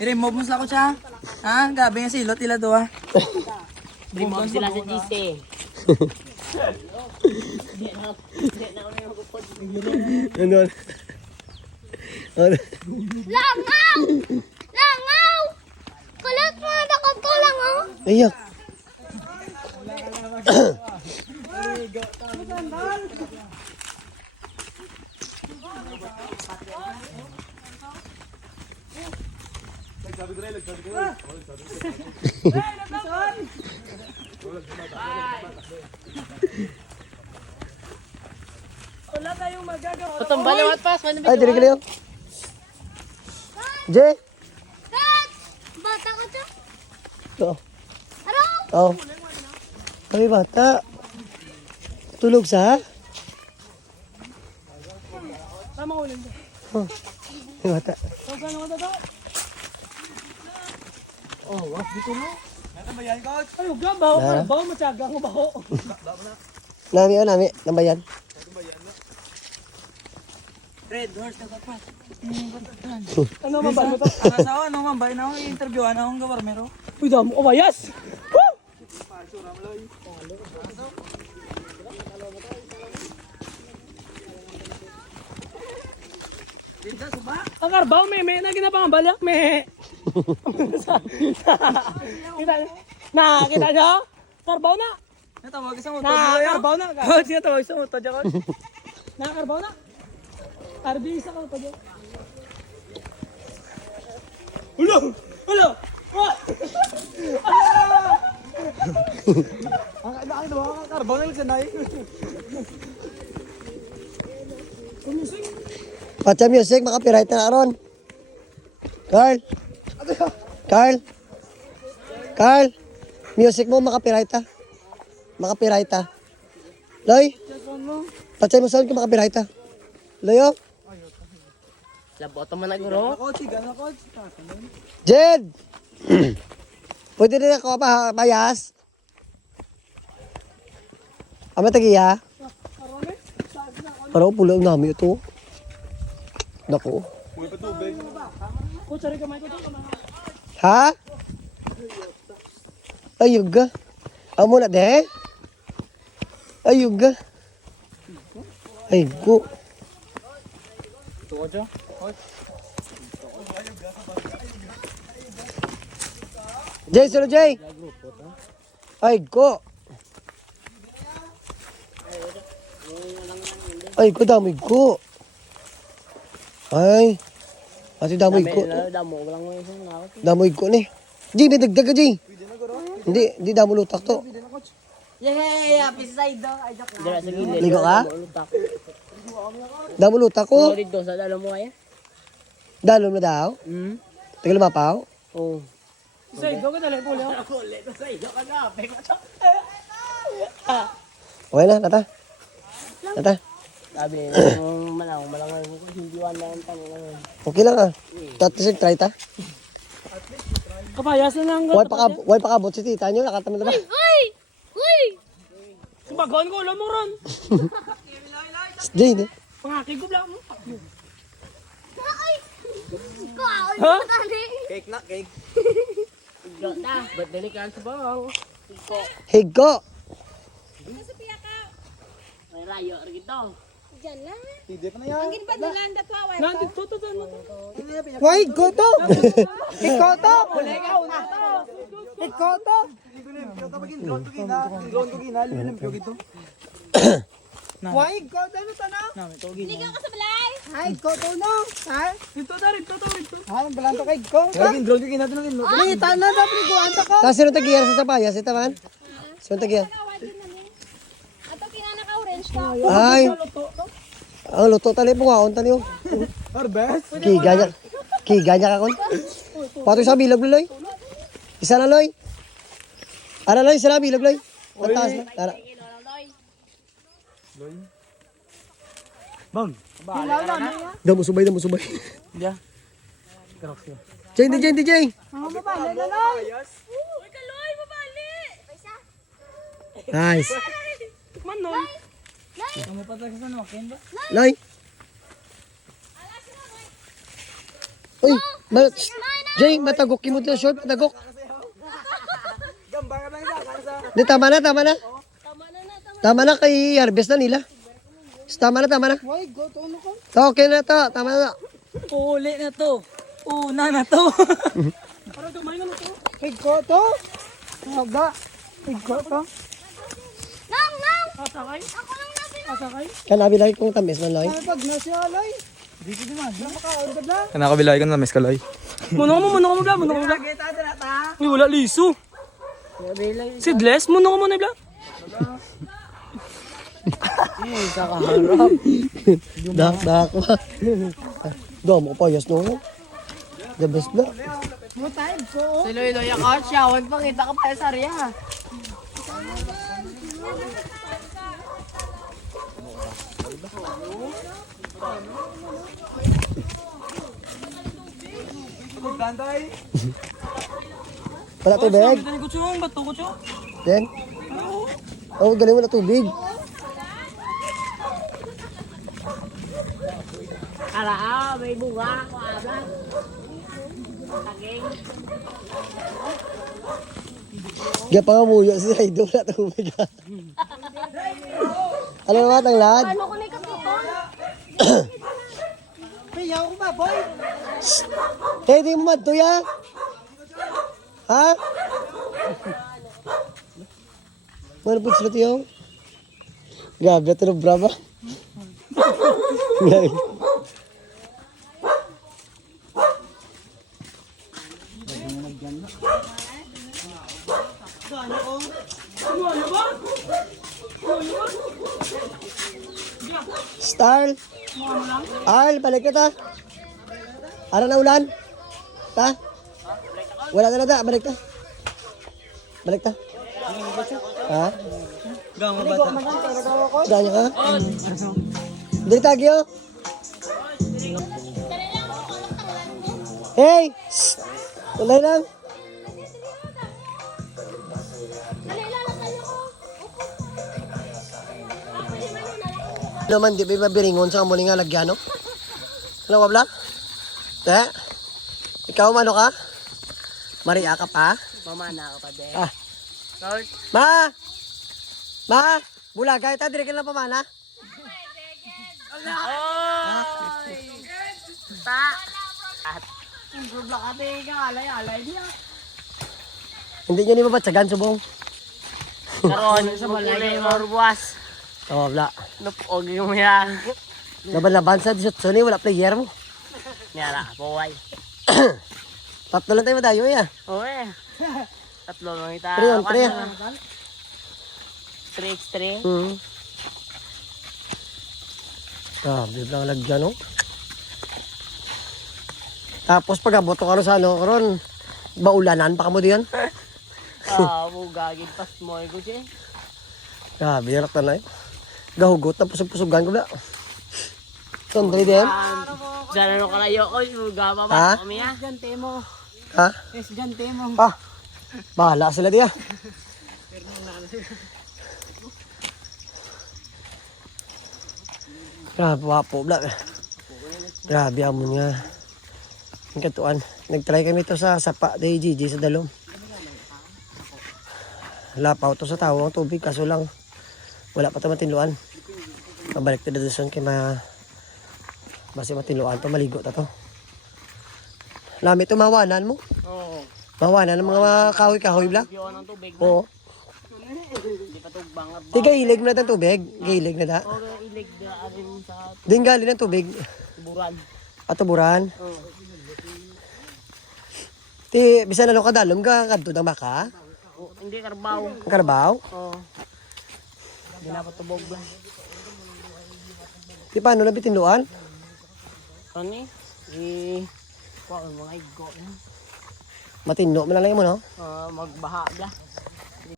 I-remove mo sa ako siya. Ha? Gabi nga silot ila doa. Remove sila sa GC. Ano? Langaw! Langaw! Kalat mo na ko langaw. Ayak. Wala tayong magagawa. Patambal yung atpas. Ay, dili ka na yun. Jay! Dad! Bata ko to. Oo. Aro! Oh. Kami bata. Tulog sa? Tama ulit. Oh. Kami bata. So, saan ako dato? Oh, wag dito na. Natabayan ka? Ay, gabaw. Nara? Baw, matyaga ko baho. Nami o nami. Nambayan. Red horse na kapat. Ano mambay mo to? Ang asawa, ano mambay na ako i-interview. Ano akong gawarmero? Uy, damo ko bayas. Woo! Ang karbaw, may na ginapangabalyak, may. Kita nyo? Karbaw na. Natawag isang moto. Karbaw na. Coach, natawag isang moto dyan, coach. Nakakarbaw na. Arbi, isa ka pa dyan. Ulo! Ulo! Ang kailangan naman ang karbaw na nagsanay. Kumusing. Pacha music, makapiright na karon. Carl. Carl. Carl. Music mo makapiright ha. Makapiright ha. Loy. Pacha mo sound ka makapiright ha. Loyo. Labot naman na guro. Coach, gano'n coach. Jed. Pwede rin ako bayas. Ama tagiya. Parang pulang namin ito. Naku. Coach, ari kamay ko to. Ha? Ayog ka. Amo na de. Ayog ka. Ay ko. Tuwa dyan. Jay, sino Jay? Ay ko. Ay ko, damoy ko. Ay. Ati damoy ko. Damo ko lang mo yung nakot. Damoy ko ni. Jay, may dagdag ka Jay. Hindi damo lutak to. Yeah, beside daw. Ay, joke lang. Dira sa gilid. Ligo ka? Lutak. Damo lutak ko. Dito sa dalo mo kaya? Dalom na daw. Tagal mapaw. Oo. Say, go ka dali. Puli ako. Okay na, nata. Nata. Sabi nila, malangan ko. Hindi wala ang tanong. Okay lang ah. Tatisig try ta. Kapayas na lang. Why pa kabot si tita nyo? Nakatama na ba? Uy! Uy! Subagon ko, alam mo ron. Jay, di. Pangakig ko lang mo. Ay! Kaon Ha? mo tani. Cake na, cake. Joke na. Ba't delikan sa bawang? Higo. May rayo rito. Diyan lang. Hindi pa na yan. Angin ba nilang datwawan? Nandito to. Why higo to? Higo to? Ikaw to. Drone ko gina. Limpyo gito. Why? Ikaw to ano na? Nami to gina. Ligaw ka sa balay. Ay, ikaw to no. Ha? Ito to. Ha, balanto kay ikaw. Laging drone ko gina to ng ino. Ay, tana na piniguan ta ko. Tapos sino tagiyar sa sabayas? Ito man? Sino tagiyar? Ato kinana ka orange ka. Ay. Ang luto tali po nga. Tali oh. Harvest. Kiga niya ka kon. Patoy sa bilog loy. Isa na loy. Ara loy, isa na bilog loy. Pantas na. Tara. Bang. Damo subay. Yeah. Jay, DJ. Mga babali na lang. Uy, kaloy, babali. Paisa. Nice. Man no. Ano pa tayo sa makin ba? Loy. Uy, balat. Nay, Jay, matagok mo dito short, matagok. Di, tama na. Tama na kay harvest na nila. Tama na. Okay na to, tama na. Uli na to. Una na to. Parang gamay na to. Higko to. Haba. Higko to. Nang! Pasakay. Ako lang na Pasakay. Kanabi lagi kong tamis man, Loy. Pag nasi alay. Dito naman. Napaka-order na. Kanakabilay ka na, Miss Kaloy. Muno mo bla. Uy, wala liso. Seedless, muno ko muna bla. Dak pa. Damo pa, yes no. The best ba? Si Loy ako siya. Huwag pakita ka pa sa area. Wala tubig. Sabi ko chong, ba't to ko chong? Then? Oh, galing wala tubig. May bunga. Kuabang. Taging. Gaya pa nga muyo si Raido, wala tubig ha. Ano naman ang lad? Ano ko na ikatuton? Piyaw ko ba, boy? Hey, di mo madto ya? Ha? Ano po sila tiyo? Grabe, ito na brava. Grabe. Star. Arl, balik na ta. Ara na ulan. Ta? Wala na ta, balik ta. Balik ta. Ha? Gama bata. Ganyan ka? Dili tagyo. Hey! Shh! Tulay lang. Naman di ba mabiringon sa muli nga lagyan, no? Ano ka, Bla? Te? Ikaw, mano ka? Maria ka pa? Pamana ka pa din. Ah. Lord. Ma! Ma! Bulaga, ita, dire ka lang pamana. Ta. At. Improve lang ka din. Alay niya. Hindi nyo ni mabatsagan, subong. Karoon sa balay or buwas. Oo, Bla. Napog yung yan. Laban-laban sa 18 ni, wala player mo. Niyara, buway. Tatlo lang tayo madayo, ya. Uwe. Tatlo lang kita. 3-on-3. 3x3. Grabe lang lagyan, no? Tapos pag abot ko sa ano, karon baulanan pa kamo diyan. Mugagin pas mo ko siya. Grabe, hirap na eh. Gahugot na pusog-pusogan ko na. Sandali din. Diyan ano kalayo ko, mugama Ha? ba kami ha? Gante mo. Ha? Gante mo. Ah, bahala sila diya. Grabe, wapo, Bla. Grabe, amon nga. Ang katuan. Nagtry kami to sa sapa day Gigi sa Dalom. Lapaw to sa tawo ang tubig, kaso lang wala pa ito matinluan. Pabalik to doon kay basi matinluan to, maligo ta to. Lami to mawanan mo. Oo. Mawanan ng mga kahoy-kahoy, Bla. Biyon ng tubig. Oo. Hindi pa ito bangab. Di gahilig mo na ng tubig. Gahilig na da. Oo, ilig na arin sa Din galing ng tubig. tuburan. Atuburan. Oo. Ti, bisan na ka dalom ka, kadto ng baka. Hindi karbaw. Ang karabaw. Oo. Hindi na pa tubog lang. Di paano na bitinluan? Ano eh? Kuha ang mga igo. Matinlo mo na lang mo, no? Magbaha bla.